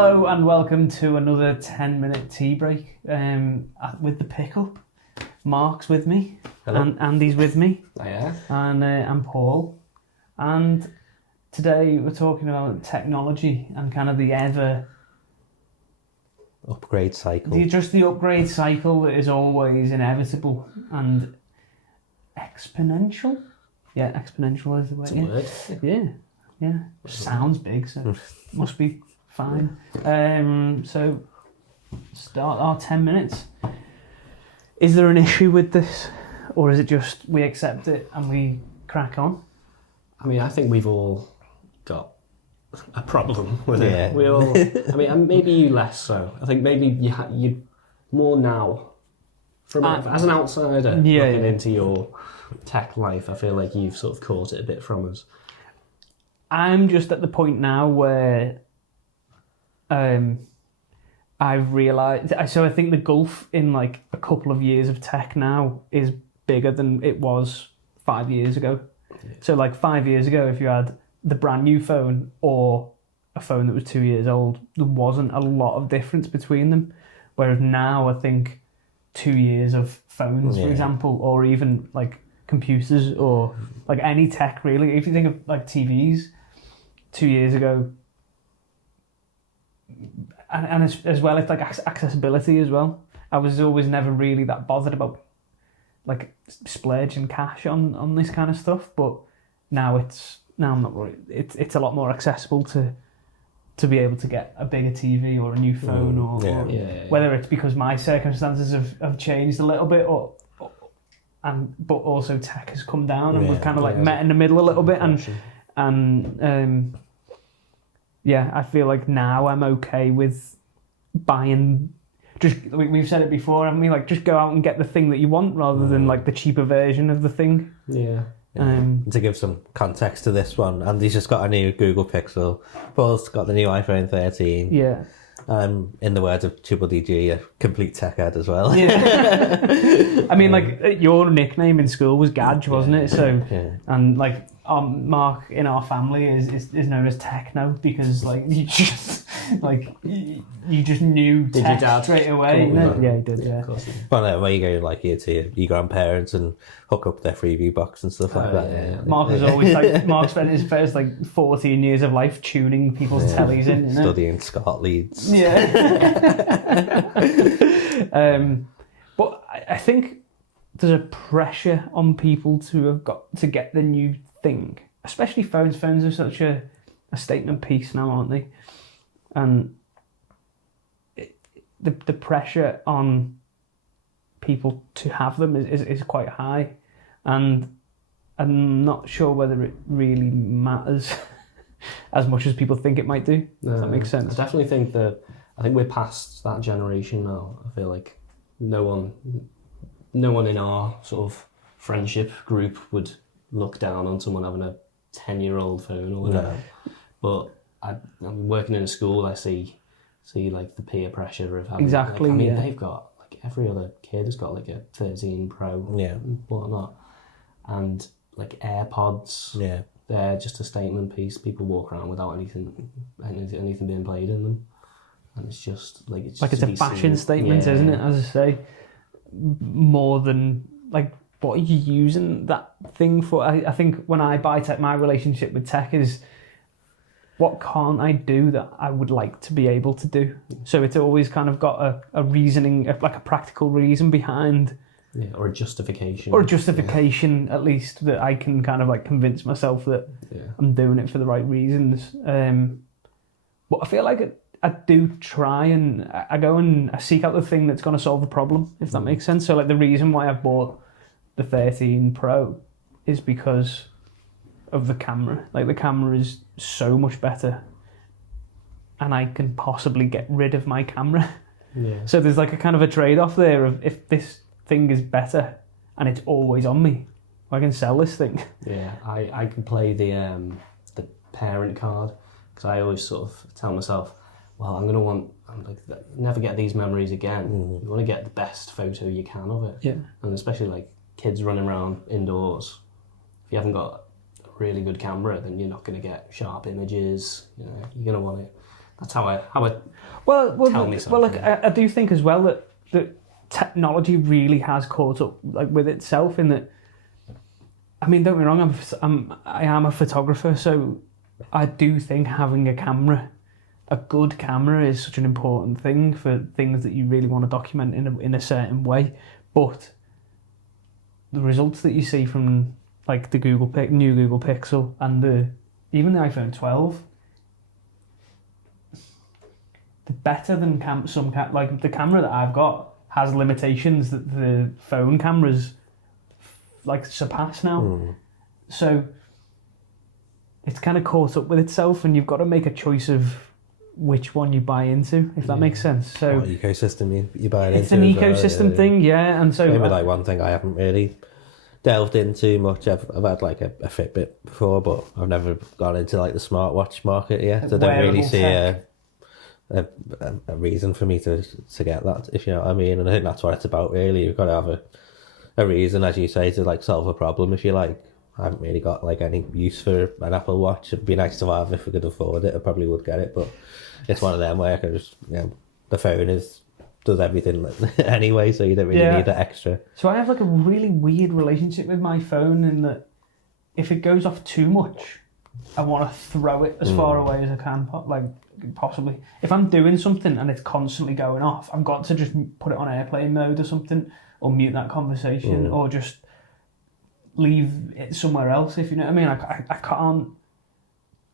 Hello and welcome to another 10-minute tea break with the pickle. Mark's with me. Hello. And Andy's with me. Yeah. And I'm Paul. And today we're talking about technology and kind of the upgrade cycle. The upgrade cycle that is always inevitable and exponential. Yeah, exponential is the word. It's a word. Yeah. Sounds big, so must be fine. So start our 10 minutes. Is there an issue with this, or is it just we accept it and we crack on? I mean, I think we've all got a problem with Yeah. it. We all. I mean, and maybe you less so. I think maybe you more now. As an outsider looking into your tech life, I feel like you've sort of caught it a bit from us. I'm just at the point now where I've realised... So I think the gulf in like a couple of years of tech now is bigger than it was 5 years ago. Yeah. So like 5 years ago, if you had the brand new phone or a phone that was 2 years old, there wasn't a lot of difference between them. Whereas now I think 2 years of phones, for example, or even like computers or like any tech really. If you think of like TVs, 2 years ago, and as well, it's like accessibility as well. I was always never really that bothered about like splurging cash on this kind of stuff, but now I'm not worried. It's a lot more accessible to be able to get a bigger TV or a new phone, or whether it's because my circumstances have changed a little bit, but also tech has come down and we've kind of like met in the middle a little bit, and I feel like now I'm okay with buying. Just we've said it before, haven't we? Like just go out and get the thing that you want rather than like the cheaper version of the thing. Yeah. To give some context to this one, Andy's just got a new Google Pixel. Paul's got the new iPhone 13. Yeah. In the words of Triple DG, a complete tech head as well. Yeah. I mean, like your nickname in school was Gadge, wasn't it? So, and like Mark in our family is known as Techno because like you just knew tech straight away. Cool, yeah, he did. Yeah. Well, no, where you go like to your grandparents and hook up their freebie box and stuff like that. Yeah. Mark was always like Mark spent his first like 14 years of life tuning people's tellies in, studying Scott Leeds. Yeah. But I think there's a pressure on people to have got to get the new thing, especially phones. Phones are such a statement piece now, aren't they? And the pressure on people to have them is quite high, and I'm not sure whether it really matters as much as people think it might do. Does that make sense? I definitely think I think we're past that generation now. I feel like no one in our sort of friendship group would look down on someone having a 10-year-old phone or whatever. No. But I'm working in a school. I see like the peer pressure of having. Exactly. Like, I mean, they've got like every other kid has got like a 13 Pro. And whatnot, and like AirPods. Yeah. They're just a statement piece. People walk around without anything being played in them, and it's just like it's a fashion statement, isn't it? As I say, more than like what are you using that thing for? I think when I buy tech, my relationship with tech is what can't I do that I would like to be able to do. So it's always kind of got a reasoning, like a practical reason behind. Yeah, or a justification. At least, that I can kind of like convince myself that I'm doing it for the right reasons. But I feel like I do try and I go and I seek out the thing that's going to solve the problem, if that makes sense. So like the reason why I bought the 13 Pro is because of the camera. Like the camera is so much better and I can possibly get rid of my camera. Yeah. So there's like a kind of a trade-off there of if this thing is better and it's always on me, I can sell this thing. Yeah, I can play the parent card because I always sort of tell myself, well, I'm like never get these memories again. You want to get the best photo you can of it. Yeah. And especially like kids running around indoors, if you haven't got a really good camera, then you're not going to get sharp images. You know, you're going to want it That's how I Well, Tell me something. like I do think as well that technology really has caught up like with itself in that. I mean, don't get me wrong. I am a photographer, so I do think having a good camera, is such an important thing for things that you really want to document in a certain way. But the results that you see from like the new Google Pixel and even the iPhone 12. Better than like the camera that I've got has limitations that the phone cameras like surpass now. So it's kind of caught up with itself, and you've got to make a choice of which one you buy into, if that makes sense. So what ecosystem you buy into? It's an ecosystem thing, yeah. And so maybe like one thing I haven't really delved into much. I've had like a Fitbit before, but I've never gone into like the smartwatch market yet. So I don't really see a reason for me to get that, if you know what I mean. And I think that's what it's about, really. You've got to have a reason, as you say, to like solve a problem, if you like. I haven't really got like any use for an Apple Watch. It'd be nice to have if we could afford it. I probably would get it, but it's one of them where I can just, the phone does everything anyway, so you don't really need that extra. So I have like a really weird relationship with my phone in that if it goes off too much, I want to throw it as far away as I can, like possibly. If I'm doing something and it's constantly going off, I've got to just put it on airplane mode or something, or mute that conversation, or just leave it somewhere else, if you know what I mean. I can't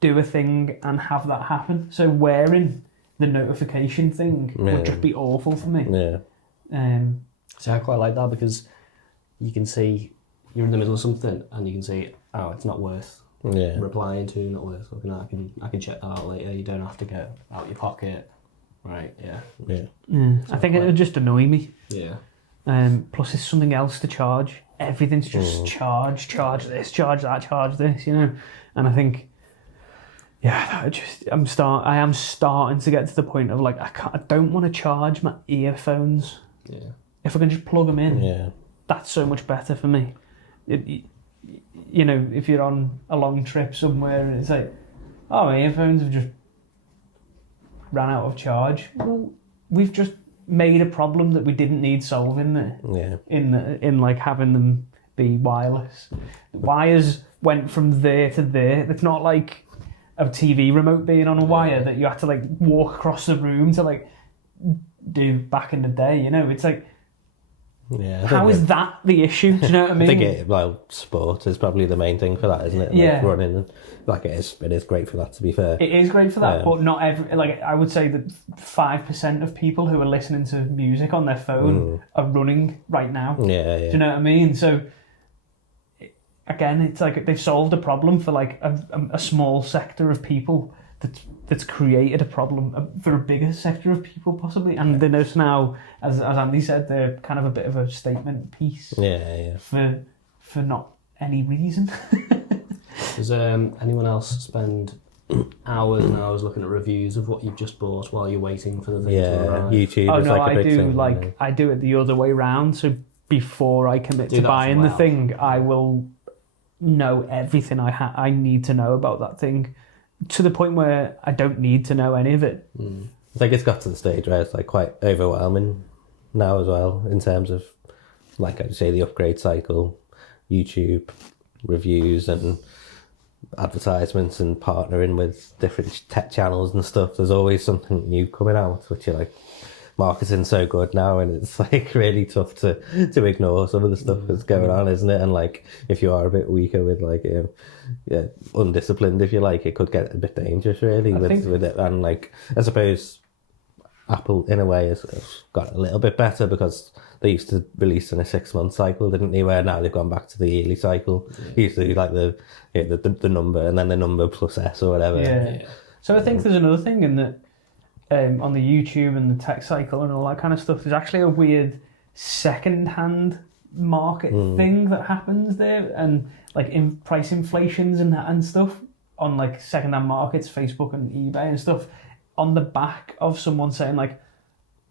do a thing and have that happen. So wearing the notification thing would just be awful for me. Yeah. So I quite like that, because you can see you're in the middle of something and you can see, oh, it's not worth replying to, not worth looking at. I can check that out later. You don't have to get out your pocket. Right, yeah. I think it would just annoy me. Yeah. Plus it's something else to charge. Everything's just charge this, charge that, charge this, you know. And I think, I am starting to get to the point of like I don't want to charge my earphones. Yeah. If I can just plug them in, that's so much better for me. You know, if you're on a long trip somewhere and it's like, oh, my earphones have just ran out of charge. Well, we've just made a problem that we didn't need solving there. Yeah. In like having them be wireless. The wires went from there to there. It's not like a TV remote being on a wire that you have to like walk across the room to like do back in the day, you know. It's like, how is that the issue? Do you know what I mean? I think sport is probably the main thing for that, isn't it? Like running, like it is great for that, to be fair. It is great for that, but not every, like I would say that 5% of people who are listening to music on their phone are running right now. Yeah. Do you know what I mean? So again, it's like they've solved a problem for like a small sector of people that's created a problem for a bigger sector of people possibly, and they're just now, as Andy said, they're kind of a bit of a statement piece. For not any reason. Does anyone else spend hours and hours looking at reviews of what you've just bought while you're waiting for the thing to arrive? YouTube is like a big thing. I do it the other way round. So before I commit to buying the thing, I will know everything I need to know about that thing, to the point where I don't need to know any of it. I think it's got to the stage where it's like quite overwhelming now as well, in terms of, like I'd say, the upgrade cycle, YouTube reviews and advertisements and partnering with different tech channels and stuff. There's always something new coming out, which you're like, marketing's so good now, and it's like really tough to ignore some of the stuff that's going on, isn't it? And like, if you are a bit weaker with like undisciplined, if you like, it could get a bit dangerous really with it. And like, I suppose Apple in a way has got a little bit better, because they used to release in a 6-month cycle, didn't they? Where now they've gone back to the yearly cycle. Used to do like the number and then the number plus S or whatever. So I think there's another thing in that. On the YouTube and the tech cycle and all that kind of stuff, there's actually a weird second-hand market thing that happens there, and like in price inflations and stuff on like second-hand markets, Facebook and eBay and stuff, on the back of someone saying like,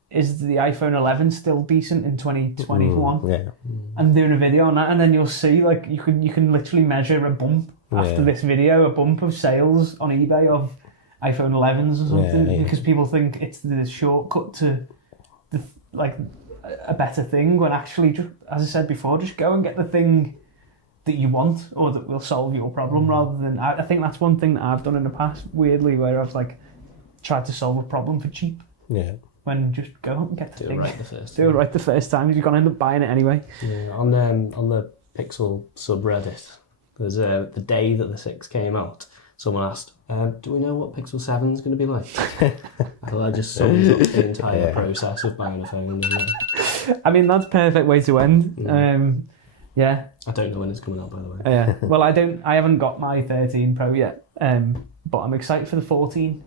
is the iPhone 11 still decent in 2021? And doing a video on that, and then you'll see like you can literally measure a bump after this video, a bump of sales on eBay of iPhone 11s or something Yeah. because people think it's the shortcut to like a better thing when actually, just, as I said before, just go and get the thing that you want or that will solve your problem rather than... I think that's one thing that I've done in the past, weirdly, where I've like tried to solve a problem for cheap Yeah. when just go and get the Do it thing. right the first Do it right the first time. You're going to end up buying it anyway. Yeah, on the Pixel subreddit, there's the day that the 6 came out, someone asked, do we know what Pixel 7 is going to be like? I thought that just sums up the entire process of buying a phone. Doesn't it? I mean, that's a perfect way to end. Yeah. I don't know when it's coming out, by the way. Yeah. Well, I haven't got my 13 Pro yet, but I'm excited for the 14.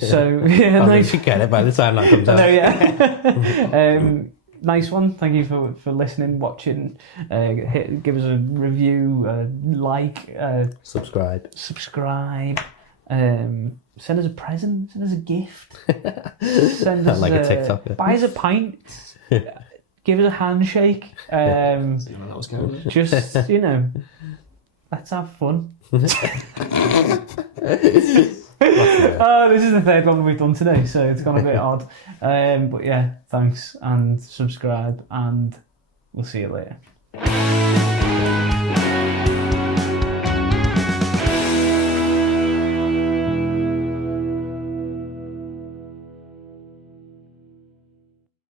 So, yeah, I'll nice. literally get it by the time that comes I out. know, yeah. Nice one. Thank you for listening, watching. Give us a review, like, Subscribe. subscribe. Send us a present. Send us a gift. Send us Like a TikToker. Buy us a pint. Give us a handshake. See where that was going. Just, let's have fun. Oh, this is the third one we've done today, so it's gone a bit odd. But yeah, thanks and subscribe, and we'll see you later.